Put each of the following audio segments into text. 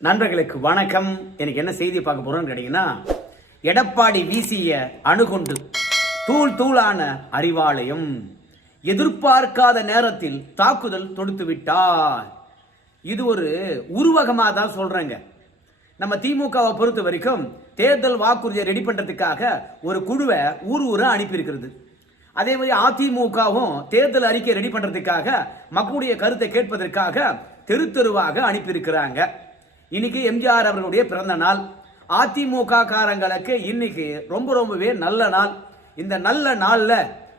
நண்பர்களுக்கு வணக்கம். எனக்கு என்ன செய்தி பார்க்க போறோம்னு கேட்டீங்கன்னா, எடப்பாடி வீசிய அணுகுண்டு தூள் தூளான அறிவாலயம் எதிர்பார்க்காத நேரத்தில் தாக்குதல் தொடுத்து விட்டார். இது ஒரு உருவகமாக தான் சொல்றேங்க. நம்ம திமுகவை பொறுத்த வரைக்கும் தேர்தல் வாக்குறுதியை ரெடி பண்றதுக்காக ஒரு குழுவை ஊரா அனுப்பி இருக்கிறது. அதே மாதிரி அதிமுகவும் தேர்தல் அறிக்கை ரெடி பண்றதுக்காக மக்களுடைய கருத்தை கேட்பதற்காக தெரு தெருவாக அனுப்பியிருக்கிறாங்க. இன்னைக்கு எம்ஜிஆர் அவர்களுடைய பிறந்த நாள். அதிமுக காரங்களுக்கு இன்னைக்கு ரொம்பவே நல்ல நாள். இந்த நல்ல நாள்ல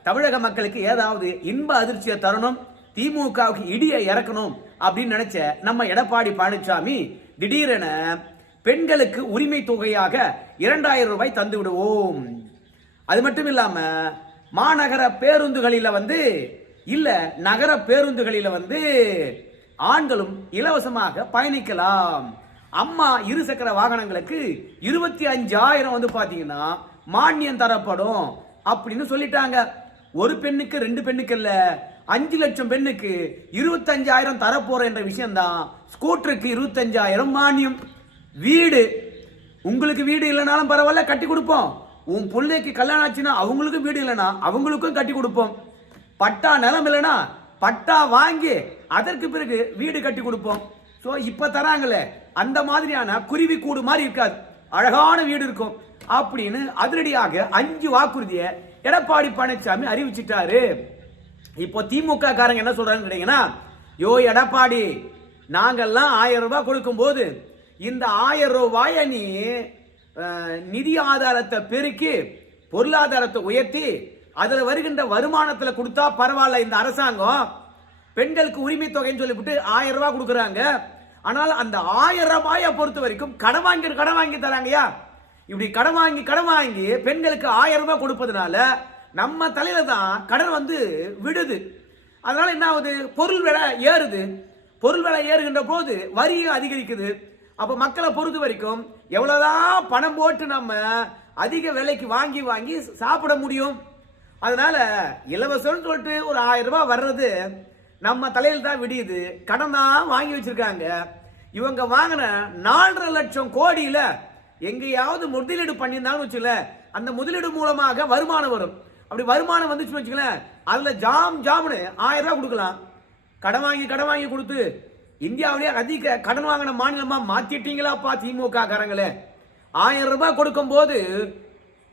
தமிழக மக்களுக்கு ஏதாவது இன்ப அதிர்ச்சியை தரணும், திமுகவுக்கு இடியை இறக்கணும் அப்படின்னு நினைச்ச நம்ம எடப்பாடி பழனிசாமி திடீரென பெண்களுக்கு உரிமை தொகையாக 2000 ரூபாய் தந்து விடுவோம். அது மட்டும் இல்லாம மாநகர பேருந்துகளில நகர பேருந்துகளில ஆண்களும் இலவசமாக பயணிக்கலாம். அம்மா இருசக்கர வாகனங்களுக்கு 25,000 பாத்தீங்கன்னா மானியம் தரப்படும் அப்படின்னு சொல்லிட்டாங்க. ஒரு பெண்ணுக்கு 2 பெண்ணுக்கு இல்ல, 5 லட்சம் பெண்ணுக்கு 25,000 தரப்போற என்ற விஷயம் தான். ஸ்கூட்டருக்கு 25,000 மானியம். வீடு, உங்களுக்கு வீடு இல்லைனாலும் பரவாயில்ல, கட்டி கொடுப்போம். உன் பிள்ளைக்கு கல்யாணம் ஆச்சுன்னா அவங்களுக்கும் வீடு இல்லைன்னா அவங்களுக்கும் கட்டி கொடுப்போம். பட்டா நிலம் இல்லைன்னா பட்டா வாங்கி அதற்கு பிறகு வீடு கட்டி கொடுப்போம். ஸோ இப்ப தராங்களே அந்த மாதிரியான குருவி கூடு மாதிரி இருக்காது, அழகான வீடு இருக்கும் அப்படின்னு அதிரடியாக 5 வாக்குறுதியை எடப்பாடி பழனிசாமி அறிவிச்சிட்டாரு. இப்போ திமுக காரங்க என்ன சொல்றாங்க கேட்டீங்கன்னா, யோ எடப்பாடி, நாங்கெல்லாம் 1000 ரூபாய் கொடுக்கும் போது இந்த 1000 ரூபாயை நீ நிதி ஆதாரத்தை பெருக்கி பொருளாதாரத்தை உயர்த்தி அதுல வருகின்ற வருமானத்துல கொடுத்தா பரவாயில்ல. இந்த அரசாங்கம் பெண்களுக்கு உரிமை தொகைன்னு சொல்லிவிட்டு 1000 ரூபாய் கொடுக்குறாங்க. ஆனால் அந்த 1000 ரூபாயை பொறுத்த வரைக்கும் கடன் வாங்கி தராங்கயா. இப்படி கடன் வாங்கி பெண்களுக்கு 1000 ரூபாய் கொடுப்பதனால நம்ம தலையில தான் கடன் விடுது. அதனால என்ன ஆகுது, பொருள் விலை ஏறுது. பொருள் விலை ஏறுகின்ற போது வரியும் அதிகரிக்குது. அப்ப மக்களை பொறுத்த வரைக்கும் எவ்வளவுதான் பணம் போட்டு நம்ம அதிக விலைக்கு வாங்கி சாப்பிட முடியும். அதனால இலவசம் சொல்லிட்டு ஒரு 1000 ரூபாய் வர்றது நம்ம தலையில் தான் விடியுது. கடன் தான் வாங்கி வச்சிருக்காங்க. இவங்க வாங்கின 4.5 லட்சம் கோடியில எங்கேயாவது முதலீடு பண்ணியிருந்தாலும் வச்சுல, அந்த முதலீடு மூலமாக வருமானம் வரும். அப்படி வருமானம் வந்துச்சுன்னு வச்சுக்கலேன், அதுல ஜாம்னு 1000 ரூபாய் கொடுக்கலாம். கடன் வாங்கி கொடுத்து இந்தியாவிலேயே அதிக கடன் வாங்கின மாநிலமா மாத்திட்டீங்களாப்பா திமுக காரங்களே. 1000 ரூபாய் கொடுக்கும் போது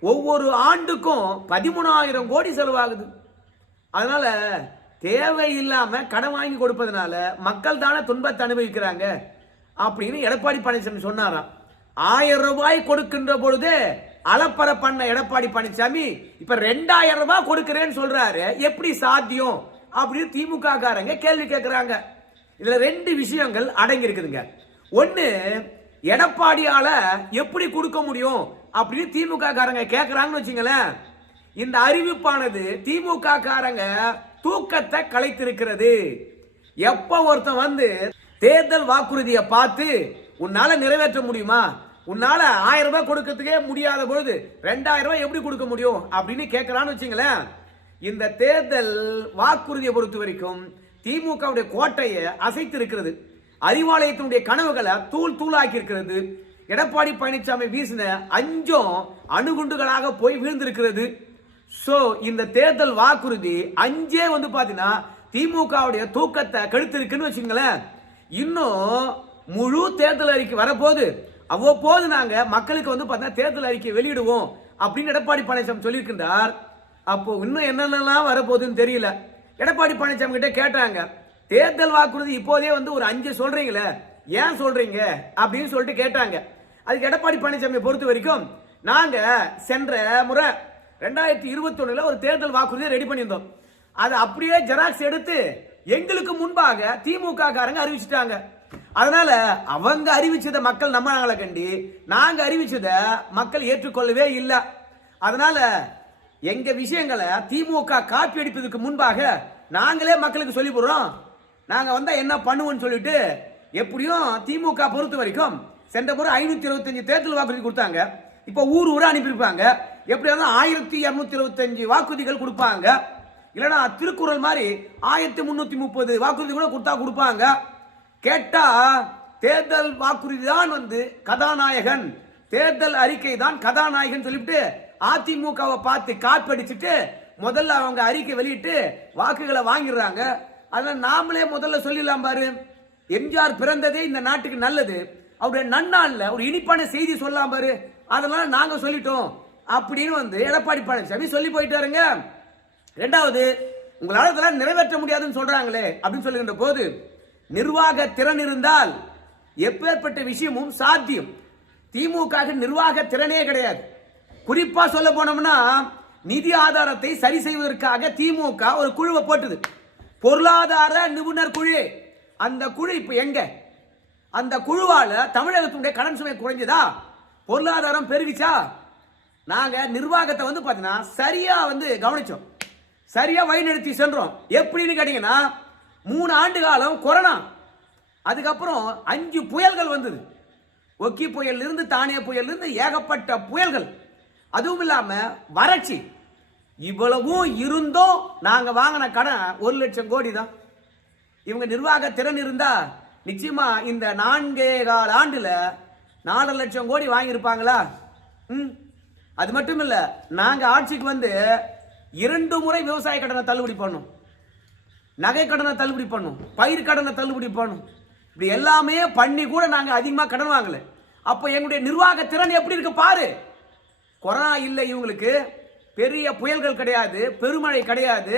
ஒவ்வொரு ஆண்டுக்கும் 13,000 கோடி செலவாகுது. அதனால தேவையில்லாம கடன் வாங்கி கொடுப்பதனால மக்கள் தானே துன்பத்தை அனுபவிக்கிறாங்க அப்படின்னு எடப்பாடி பழனிசாமி சொன்னாராம். 1000 ரூபாய் கொடுக்கின்ற பொழுது அலப்பற பண்ண எடப்பாடி பழனிசாமி இப்ப 2000 ரூபாய் கொடுக்கிறேன்னு சொல்றாரு. எப்படி சாத்தியம் அப்படின்னு திமுக காரங்க கேள்வி கேட்கிறாங்க. இதுல 2 விஷயங்கள் அடங்கி இருக்குதுங்க. ஒன்னு, எடப்பாடியால எப்படி கொடுக்க முடியும் அப்படின்னு திமுக காரங்க கேட்கிறாங்கன்னு வச்சுங்களேன். இந்த அறிவிப்பானது திமுக காரங்க தூக்கத்தை கலைத்திருக்கிறது. எப்ப ஒருத்தன் தேர்தல் வாக்குறுதியை பார்த்து உன்னால நிறைவேற்ற முடியுமா, உன்னால 1000 ரூபாய் கொடுக்கறதுக்கே முடியாத பொழுது 2000 ரூபாய் எப்படி கொடுக்க முடியும் அப்படின்னு கேட்கறான்னு வச்சுங்களேன். இந்த தேர்தல் வாக்குறுதியை பொறுத்த வரைக்கும் திமுகவுடைய கோட்டையை அசைத்து இருக்கிறது. அறிவாலயத்தினுடைய கனவுகளை தூளாக்கி இருக்கிறது. எடப்பாடி பழனிசாமி வீசின 5 அணுகுண்டுகளாக போய் வீழ்ந்திருக்கிறது. சோ இந்த தேர்தல் வாக்குறுதி 5 பாத்தீங்கன்னா திமுகவுடைய தூக்கத்தை கெடுத்திருக்குன்னு வச்சுங்களேன். இன்னும் முழு தேர்தல் அறிக்கை வரப்போது, அவ்வப்போது நாங்க மக்களுக்கு பார்த்தீங்கன்னா தேர்தல் அறிக்கை வெளியிடுவோம் அப்படின்னு எடப்பாடி பழனிசாமி சொல்லியிருக்கின்றார். அப்போ இன்னும் என்னென்னலாம் வரப்போகுதுன்னு தெரியல. எடப்பாடி பழனிசாமி கிட்ட கேட்டாங்க, தேர்தல் வாக்குறுதி இப்போதே ஒரு 5 சொல்றீங்களே, ஏன் சொல்றீங்க அப்படின்னு சொல்லிட்டு கேட்டாங்க. அதுக்கு எடப்பாடி பழனிசாமி பொறுத்த வரைக்கும், நாங்க சென்ற முறை 2021 ஒரு தேர்தல் வாக்குறுதியை ரெடி பண்ணியிருந்தோம். அதை அப்படியே ஜெராக்ஸ் எடுத்து எங்களுக்கு முன்பாக திமுக காரங்க அறிவிச்சிட்டாங்க. அதனால அவங்க அறிவிச்சதை மக்கள் நம்பினாங்களே கண்டி, நாங்க அறிவிச்சதை மக்கள் ஏற்றுக்கொள்ளவே இல்லை. அதனால எங்க விஷயங்களை திமுக காப்பி அடிப்பதற்கு முன்பாக நாங்களே மக்களுக்கு சொல்லி போடுறோம். நாங்க என்ன பண்ணுவோம்னு சொல்லிட்டு, எப்படியும் திமுக பொறுத்த வரைக்கும் சென்ற முறை 525 தேர்தல் வாக்குறுதி கொடுத்தாங்க. இப்ப ஊரா அனுப்பியிருப்பாங்க. எப்படி 1225 வாக்குறுதிகள் கொடுப்பாங்க. இல்லைன்னா திருக்குறள் மாதிரி 1330 வாக்குறுதி கூட கொடுப்பாங்க. கேட்டா தேர்தல் வாக்குறுதி தான் வந்து கதாநாயகன், தேர்தல் அறிக்கை தான் கதாநாயகன் சொல்லிட்டு அதிமுகவை பார்த்து காப்படிச்சுட்டு முதல்ல அவங்க அறிக்கை வெளியிட்டு வாக்குகளை வாங்கிடுறாங்க. அதனால நாமளே முதல்ல சொல்லிடலாம் பாரு, எம்ஜிஆர் பிறந்ததே இந்த நாட்டுக்கு நல்லது, அவருடைய நன்னாள்ல ஒரு இனிப்பான செய்தி சொல்லலாம் பாரு, அதனால நாங்க சொல்லிட்டோம் அப்படின்னு வந்து எடப்பாடி பழனிசாமி சொல்லி போயிட்டாருங்க. ரெண்டாவது, உங்களால இதெல்லாம் நிறைவேற்ற முடியாதுன்னு சொல்றாங்களே அப்படின்னு சொல்லுகின்ற போது, நிர்வாக திறன் இருந்தால் எப்பேற்பட்ட விஷயமும் சாத்தியம். திமுக நிர்வாக திறனே கிடையாது. குறிப்பா சொல்ல போனோம்னா, நிதி ஆதாரத்தை சரி செய்வதற்காக திமுக ஒரு குழுவை போட்டது, பொருளாதார நிபுணர் குழு. அந்த குழு இப்ப எங்க? அந்த குழுவால தமிழகத்துடைய கடன் சுமை குறைஞ்சதா? பொருளாதாரம் பெருகிச்சா? நாங்க நிர்வாகத்தை வந்து பாத்தீங்கன்னா சரியா வந்து கவனிச்சோம், சரியா வழிநடத்தி சென்றோம். எப்படின்னு கேட்டீங்கன்னா, 3 ஆண்டு காலம் கொரோனா, அதுக்கப்புறம் 5 புயல்கள் வந்தது. ஒக்கி புயல் இருந்து தானிய புயல் இருந்து ஏகப்பட்ட புயல்கள், அதுவும் இல்லாம வறட்சி. இவ்வளவும் இருந்தும் நாங்க வாங்கின கடன் 1 லட்சம் கோடி தான். இவங்க நிர்வாக திறன் இருந்தா நிச்சயமா இந்த 4.25 ஆண்டுல 4 லட்சம் கோடி வாங்கியிருப்பாங்களா? அது மட்டும் இல்ல, நாங்க ஆட்சிக்கு வந்து 2 முறை விவசாய கடனை தள்ளுபடி பண்ணும், நகை கடனை தள்ளுபடி பண்ணும், பயிர் கடனை தள்ளுபடி பண்ணும். இப்படி எல்லாமே பண்ணி கூட நாங்க அதிகமா கடன் வாங்கல. அப்ப எங்களுடைய நிர்வாக திறன் எப்படி இருக்கு பாரு. கொரோனா இல்லை, இவங்களுக்கு பெரிய புயல்கள் கிடையாது, பெருமழை கிடையாது,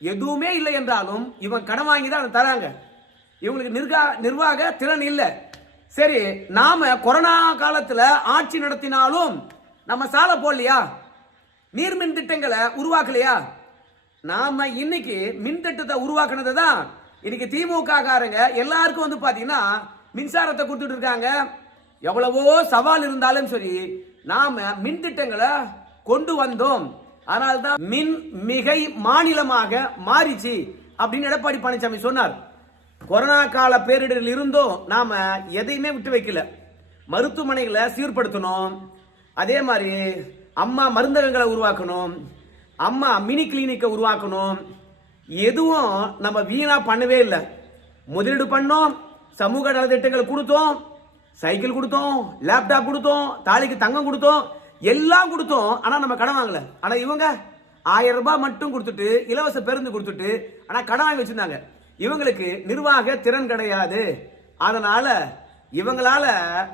எதுவுமே இல்லை என்றாலும் இவங்க கடன் வாங்கி தான் தராங்க. இவங்களுக்கு நிர்வாக திறன் இல்லை. சரி, நாம கொரோனா காலத்துல ஆட்சி நடத்தினாலும் நம்ம சாலை போடலையா? நீர்மின் திட்டங்களை உருவாக்கலையா? நாம இன்னைக்கு மின் திட்டத்தை உருவாக்குனது தான் இன்னைக்கு திமுக காரங்க எல்லாருக்கும் வந்து பாத்தீங்கன்னா மின்சாரத்தை கொடுத்துட்டு இருக்காங்க. எவ்வளவோ சவால் இருந்தாலும் சரி, நாம மின் திட்டங்களை கொண்டு வந்தோம். அதனால்தான் மின் மிகை மாநிலமாக மாறிச்சு அப்படின்னு எடப்பாடி பழனிசாமி சொன்னார். கொரோனா கால பேரிடரில் இருந்தும் நாம எதையுமே விட்டு வைக்கல. மருத்துவமனைகளை சீர்படுத்தணும், அதே மாதிரி அம்மா மருந்தகங்களை உருவாக்கணும், அம்மா மினி கிளினிக்கை உருவாக்கணும். எதுவும் நம்ம வீணா பண்ணவே இல்லை. முதலீடு பண்ணோம், சமூக நலத்திட்டங்கள் கொடுத்தோம், சைக்கிள் கொடுத்தோம், லேப்டாப் கொடுத்தோம், தாலிக்கு தங்கம் கொடுத்தோம், எல்லாம் கொடுத்தோம். ஆனா நம்ம கடன் வாங்கல. ஆனா இவங்க 1000 ரூபாய் மட்டும் கொடுத்துட்டு, இலவச பேருந்து கொடுத்துட்டு, ஆனா கடன் வாங்கி வச்சிருந்தாங்க. இவங்களுக்கு நிர்வாக திறன் கிடையாது. அதனால இவங்களால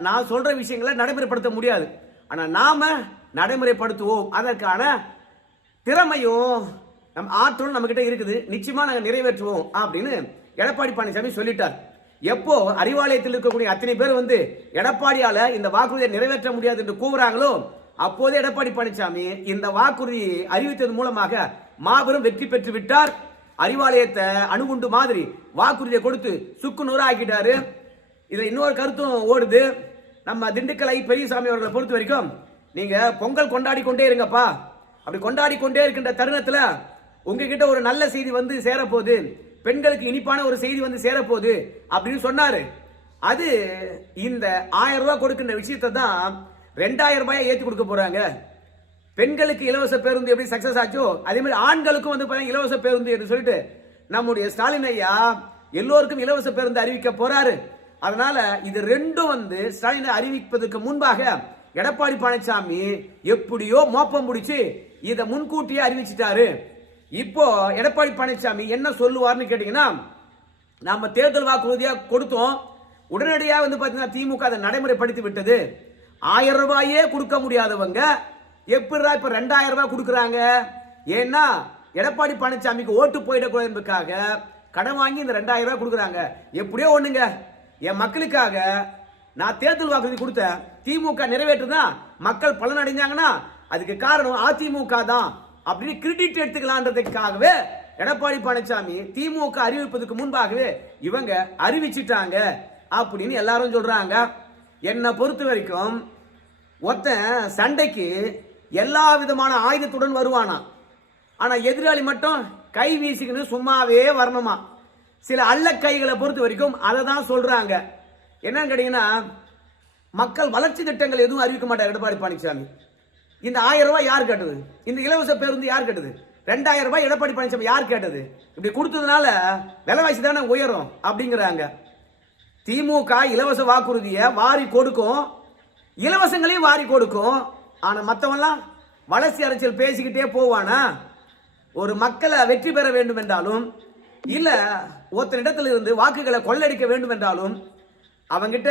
நான் சொல்ற விஷயங்களை நடைமுறைப்படுத்த முடியாது. ஆனா நாம நடைமுறைப்படுத்துவோம். அதற்கான திறமையும் நம் ஆற்றலும் நம்ம கிட்ட இருக்குது. நிச்சயமா நாங்க நிறைவேற்றுவோம் அப்படின்னு எடப்பாடி பழனிசாமி சொல்லிட்டார். எப்போ அறிவாலயத்தில் இருக்கக்கூடிய அத்தனை பேர் வந்து எடப்பாடியால இந்த வாக்குறுதியை நிறைவேற்ற முடியாது என்று கூறுறாங்களோ, அப்போது எடப்பாடி பழனிசாமி இந்த வாக்குறுதி அறிவித்தது மூலமாக மாபெரும் வெற்றி பெற்று விட்டார். அறிவாலயத்தை அணுகுண்டு மாதிரி வாக்குறுதியை கொடுத்து சுக்கு நூறு ஆக்கிட்டாரு. இதுல இன்னொரு கருத்தும் ஓடுது. நம்ம திண்டுக்கல் பெரியசாமி அவர்களை பொறுத்த வரைக்கும், நீங்க பொங்கல் கொண்டாடி கொண்டே இருங்கப்பா, அப்படி கொண்டாடி கொண்டே இருக்கின்ற தருணத்துல உங்ககிட்ட ஒரு நல்ல செய்தி வந்து சேரப்போகுது, பெண்களுக்கு இனிப்பான ஒரு செய்தி வந்து சேரப்போகுது அப்படின்னு சொன்னாரு. அது இந்த 1000 ரூபாய் கொடுக்கின்ற விஷயத்தை தான் 2000 ரூபாயை ஏற்றி கொடுக்க போறாங்க. பெண்களுக்கு இலவச பேருந்து எப்படி சக்சஸ் ஆச்சோ, அதே மாதிரி ஆண்களுக்கும் வந்து இலவச பேருந்து என்று சொல்லிட்டு நம்முடைய ஸ்டாலின் ஐயா எல்லோருக்கும் இலவச பேருந்து அறிவிக்க போறாரு. அதனால இது ரெண்டும் வந்து ஸ்டாலினை அறிவிப்பதற்கு முன்பாக எடப்பாடி பழனிசாமி எப்படியோ மோப்பம் முடிச்சு இதை முன்கூட்டியே அறிவிச்சிட்டாரு. இப்போ எடப்பாடி பழனிசாமி என்ன சொல்லுவார்னு கேட்டீங்கன்னா, நாம தேர்தல் வாக்குறுதியா கொடுத்தோம், உடனடியாக வந்து பாத்தீங்கன்னா திமுக அதை நடைமுறைப்படுத்தி விட்டது. 1000 ரூபாயே கொடுக்க முடியாதவங்க எப்படிடா இப்ப 2000 ரூபாய் கொடுக்கறாங்க? ஏன்னா எடப்பாடி பழனிசாமிக்கு ஓட்டு போயிடக்கூடாது என்பதற்காக கடன் வாங்கி இந்த 2000 ரூபாய் கொடுக்கறாங்க. எப்படியோ ஒண்ணுங்க, என் மக்களுக்காக நான் தேர்தல் வாக்குறுதி கொடுத்தேன், திமுக நிறைவேற்றுதான் மக்கள் பலன் அடைஞ்சாங்கன்னா அதுக்கு காரணம் அதிமுக தான் அப்படின்னு கிரெடிட் எடுத்துக்கலான்றதுக்காகவே எடப்பாடி பழனிசாமி திமுக அறிவிப்பதற்கு முன்பாகவே இவங்க அறிவிச்சிட்டாங்க அப்படின்னு எல்லாரும் சொல்றாங்க. என்னை பொறுத்த வரைக்கும் ஒருத்தன் சண்டைக்கு எல்லா விதமான ஆயுதத்துடன் வருவானா, ஆனா எதிராளி மட்டும் கை வீசிக்கணும் சும்மாவே வரணுமா. சில அல்ல கைகளை பொறுத்த வரைக்கும் அதை தான் சொல்றாங்க. என்னன்னு கேட்டீங்கன்னா, மக்கள் வளர்ச்சி திட்டங்கள் எதுவும் அறிவிக்க மாட்டார் எடப்பாடி பழனிசாமி. இந்த 1000 ரூபாய் யார் கேட்டது? இந்த இலவச பேருந்து யார் கேட்டது? 2000 ரூபாய் எடப்பாடி பழனிசாமி யார் கேட்டது? இப்படி கொடுத்ததுனால விலைவாசி தானே உயரும் அப்படிங்கிறாங்க. திமுக இலவச வாக்குறுதியை வாரி கொடுக்கும், இலவசங்களையும் வாரி கொடுக்கும். ஆனா மற்றவெல்லாம் வளர்ச்சி அரசியல் பேசிக்கிட்டே போவானா? ஒரு மக்களை வெற்றி பெற வேண்டும் என்றாலும் இல்ல ஒருத்தரிடத்துல இருந்து வாக்குகளை கொள்ளடிக்க வேண்டும் என்றாலும் அவங்கிட்ட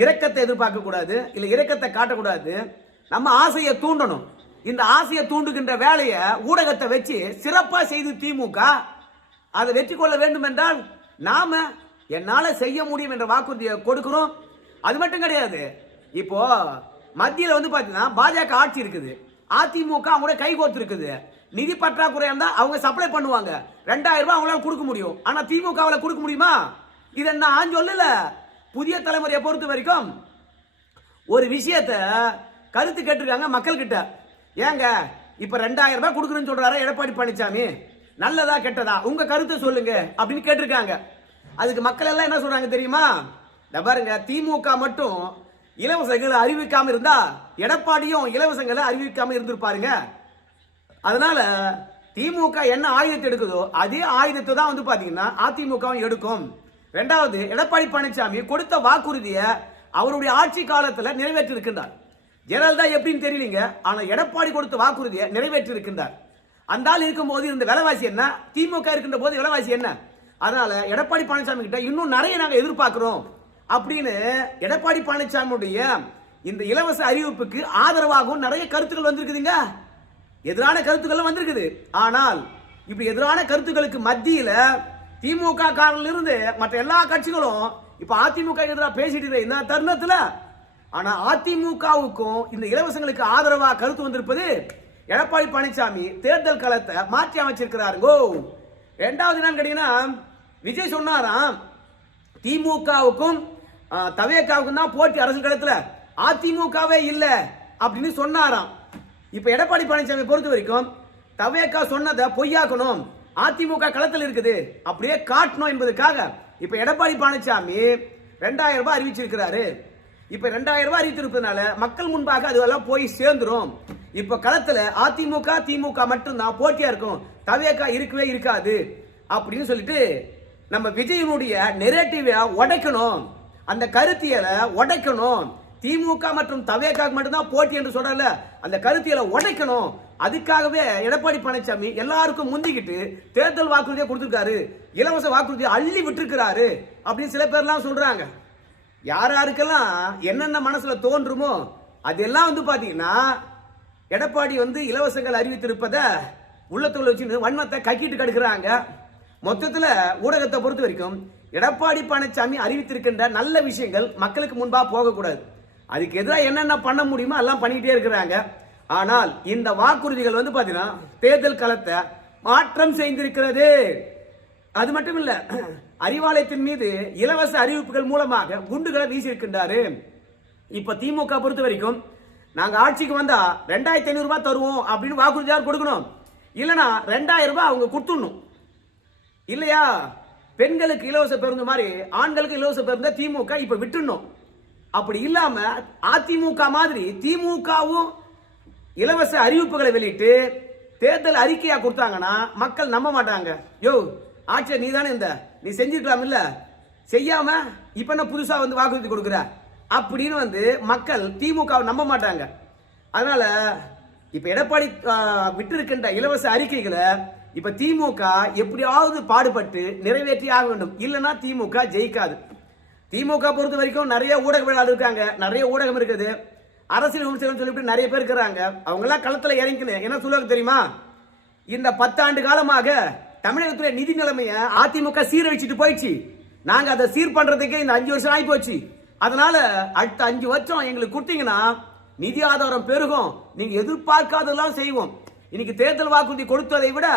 இரக்கத்தை எதிர்பார்க்க கூடாது, இல்ல இரக்கத்தை காட்டக்கூடாது. நம்ம ஆசையை தூண்டணும். இந்த ஆசையை தூண்டுகின்ற வேலையை ஊடகத்தை வச்சு சிறப்பா செய்து திமுக அதை வெற்றி கொள்ள வேண்டும் என்றால் நாம என்னால செய்ய முடியும் என்ற வாக்குறுதியை கொடுக்கிறோம். அது மட்டும் கிடையாது, இப்போ மத்தியில வந்து பாத்தீங்கன்னா பாஜக ஆட்சி இருக்குது, அதிமுக அவங்க கை கோர்த்து இருக்குது. நிதி பற்றாக்குறை இருந்தா அவங்க சப்ளை பண்ணுவாங்க, 2000 ரூபாய் அவங்களால கொடுக்க முடியும். ஆனா திமுகவால கொடுக்க முடியுமா? இதை நான் சொல்லல. புதிய தலைமுறையை பொறுத்த வரைக்கும் ஒரு விஷயத்தை கருத்து கேட்டிருக்காங்க மக்கள் கிட்ட. ஏங்க இப்ப 2000 ரூபாய் கொடுக்கணும்னு சொல்றாரு எடப்பாடி பழனிசாமி, நல்லதா கெட்டதா உங்க கருத்தை சொல்லுங்க அப்படின்னு கேட்டிருக்காங்க. அதுக்கு மக்கள் எல்லாம் என்ன சொல்றாங்க தெரியுமா? பாருங்க, திமுக மட்டும் இலவசங்களை அறிவிக்காம இருந்தா எடப்பாடியும் இலவசங்களை அறிவிக்காம இருந்திருப்பாருங்க. அதனால திமுக என்ன ஆயுதத்தை எடுக்குதோ அதே ஆயுதத்தை தான் வந்து பாத்தீங்கன்னா அதிமுகவும் எடுக்கும். இரண்டாவது, எடப்பாடி பழனிசாமி கொடுத்த வாக்குறுதியை அவருடைய ஆட்சி காலத்துல நிறைவேற்றி இருக்கின்றார். ஜெயலலிதா எப்படின்னு தெரியலீங்க, ஆனா எடப்பாடி கொடுத்த வாக்குறுதியை நிறைவேற்றி இருக்கின்றார். அந்த ஆள் இருக்கும் போது இருந்த விலைவாசி என்ன, திமுக இருக்கின்ற போது விலைவாசி என்ன? அதனால எடப்பாடி பழனிசாமி கிட்ட இன்னும் நிறைய நாங்க எதிர்பார்க்கிறோம் அப்படின்னு எடப்பாடி பழனிசாமியுடைய இந்த இலவச அறிவிப்புக்கு ஆதரவாகவும் நிறைய கருத்துக்கள் வந்திருக்குதுங்க, எதிரான கருத்துக்கள் வந்திருக்குது. ஆனால் இப்படி எதிரான கருத்துக்களுக்கு மத்தியில திமுக காரில் இருந்து மற்ற எல்லா கட்சிகளும் இப்ப அதிமுக எதிராக பேசிட்டு இருக்க இந்த தருணத்துல, ஆனா அதிமுகவுக்கும் இந்த இலவசங்களுக்கு ஆதரவா கருத்து வந்திருப்பது எடப்பாடி பழனிசாமி தேர்தல் களத்தை மாற்றி அமைச்சிருக்கிறாருங்கோ. இரண்டாவது என்னன்னு கேட்டீங்கன்னா, விஜய் சொன்னாராம் திமுகவுக்கும் தவேகாவுக்கும் தான் போட்டி அரசியல் களத்துல, அதிமுகவே இல்ல அப்படின்னு சொன்னாராம். இப்ப எடப்பாடி பழனிசாமி பொறுத்த வரைக்கும் தவேகா சொன்னதை பொய்யாக்கணும், அதிமுக களத்தில் இருக்குது அப்படியே காட்டணும் என்பதற்காக இப்ப எடப்பாடி பழனிசாமி 2000 ரூபாய் அறிவிச்சிருக்கிறாரு. இப்ப 2000 ரூபாய் அறிவித்திருப்பதனால மக்கள் முன்பாக அதுவெல்லாம் போய் சேர்ந்துரும். இப்ப களத்துல அதிமுக திமுக மட்டும்தான் போட்டியா இருக்கும், தவேகா இருக்கவே இருக்காது அப்படின்னு சொல்லிட்டு நம்ம விஜயனுடைய நெரேட்டிவை உடைக்கணும், அந்த கருத்தியலை உடைக்கணும். திமுக மற்றும் தவேகா மட்டும்தான் போட்டி என்று சொல்றல, அந்த கருத்தியலை உடைக்கணும். அதுக்காகவே எடப்பாடி பழனிசாமி எல்லாருக்கும் முந்திக்கிட்டு தேர்தல் வாக்குறுதியை கொடுத்திருக்காரு, இலவச வாக்குறுதியை அள்ளி விட்டுருக்கிறாரு அப்படின்னு சில பேர்லாம் சொல்றாங்க. யாருக்கெல்லாம் என்னென்ன மனசுல தோன்றுமோ அதெல்லாம் வந்து பாத்தீங்கன்னா எடப்பாடி வந்து இலவசங்கள் அறிவித்திருப்பத உள்ளத்துல வச்சு வன்மத்தை கக்கிட்டு கடுக்கிறாங்க. மொத்தத்துல ஊடகத்தை பொறுத்த வரைக்கும் எடப்பாடி பழனிசாமி அறிவித்திருக்கின்ற நல்ல விஷயங்கள் மக்களுக்கு முன்பா போகக்கூடாது, அதுக்கு எதிராக என்னென்ன பண்ண முடியுமோ எல்லாம் பண்ணிக்கிட்டே இருக்கிறாங்க. ஆனால் இந்த வாக்குறுதிகள் வந்து பாத்தீங்கன்னா தேர்தல் களத்தை மாற்றம் செய்திருக்கிறது. அது மட்டும் இல்ல, அறிவாலயத்தின் மீது இலவச அறிவிப்புகள் மூலமாக குண்டுகளை வீசியிருக்கின்றாரு. இப்ப திமுக பொறுத்த வரைக்கும் நாங்க ஆட்சிக்கு வந்தா 2500 ரூபாய் தருவோம் அப்படின்னு வாக்குறுதியா கொடுக்கணும், இல்லனா 2000 ரூபாய் அவங்க கொடுத்துடணும் இல்லையா? பெண்களுக்கு இலவச பேருந்து மாதிரி ஆண்களுக்கு இலவச பேருந்து திமுக இப்ப விட்டுணும். அப்படி இல்லாம அதிமுக மாதிரி திமுகவும் இலவச அறிவிப்புகளை வெளியிட்டு தேர்தல் அறிக்கையா கொடுத்தாங்கன்னா மக்கள் நம்ப மாட்டாங்க. யோ ஆட்சியை நீ தானே இந்த நீ செஞ்சிருக்கலாம் இல்ல, செய்யாம இப்ப என்ன புதுசா வந்து வாக்குறுதி கொடுக்குற அப்படின்னு வந்து மக்கள் திமுக நம்ப மாட்டாங்க. அதனால இப்ப எடப்பாடி விட்டு இருக்கின்ற இலவச அறிக்கைகளை இப்ப திமுக எப்படியாவது பாடுபட்டு நிறைவேற்றி ஆக வேண்டும், இல்லைன்னா திமுக ஜெயிக்காது. திமுக பொறுத்த வரைக்கும் நிறைய ஊடகவியலாளர் இருக்காங்க, நிறைய ஊடகம் இருக்குது, அரசியல் விமர்சனம் சொல்லிட்டு நிறைய பேர் இருக்கிறாங்க. அவங்க எல்லாம் களத்துல இறங்கிக்கணும். என்ன சொல்லுவாங்க தெரியுமா? இந்த 10 ஆண்டு காலமாக தமிழகத்துல நிதி நிலைமைய அதிமுக சீரழிச்சிட்டு போயிடுச்சு, நாங்க அதை சீர் பண்றதுக்கே இந்த 5 வருஷம் ஆகி போச்சு. அதனால அடுத்த 5 வருஷம் எங்களுக்கு கொடுத்தீங்கன்னா நிதி ஆதாரம் பெருகும், நீங்க எதிர்பார்க்காததெல்லாம் செய்வோம். இன்னைக்கு தேர்தல் வாக்குறுதி கொடுத்ததை விட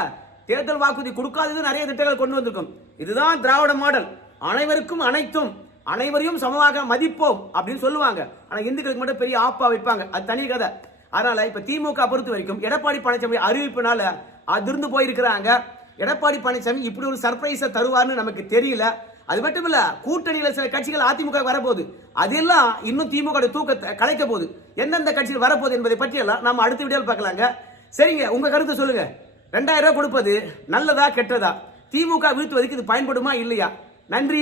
தேர்தல் வாக்குறுதி கொடுக்காதது நிறைய திட்டங்கள் கொண்டு வந்திருக்கும். இதுதான் திராவிட மாடல், அனைவருக்கும் அனைத்தும், அனைவரையும் சமமாக மதிப்போம் அப்படின்னு சொல்லுவாங்க. ஆனா இந்துக்களுக்கு மட்டும் பெரிய ஆப்பா வைப்பாங்க, அது தனி கதை. அதனால இப்ப திமுக பொறுத்த வரைக்கும் எடப்பாடி பழனிசாமி அறிவிப்பினால அதிர்ந்து போயிருக்கிறாங்க. எடப்பாடி பழனிசாமி இப்படி ஒரு சர்ப்ரைஸை தருவார்னு நமக்கு தெரியல. அது மட்டும் இல்ல, கூட்டணியில சில கட்சிகள் அதிமுக வரப்போகுது, அதெல்லாம் இன்னும் திமுக தூக்கத்தை கலைக்க போகுது. எந்தெந்த கட்சிகள் வரப்போகுது என்பதை பற்றி எல்லாம் நாம அடுத்த வீடியோவில் பார்க்கலாங்க. சரிங்க, உங்க கருத்தை சொல்லுங்க. 2000 ரூபாய் கொடுப்பது நல்லதா கெட்டதா? திமுக வீழ்த்துவதற்கு இது பயன்படுமா இல்லையா? நன்றி.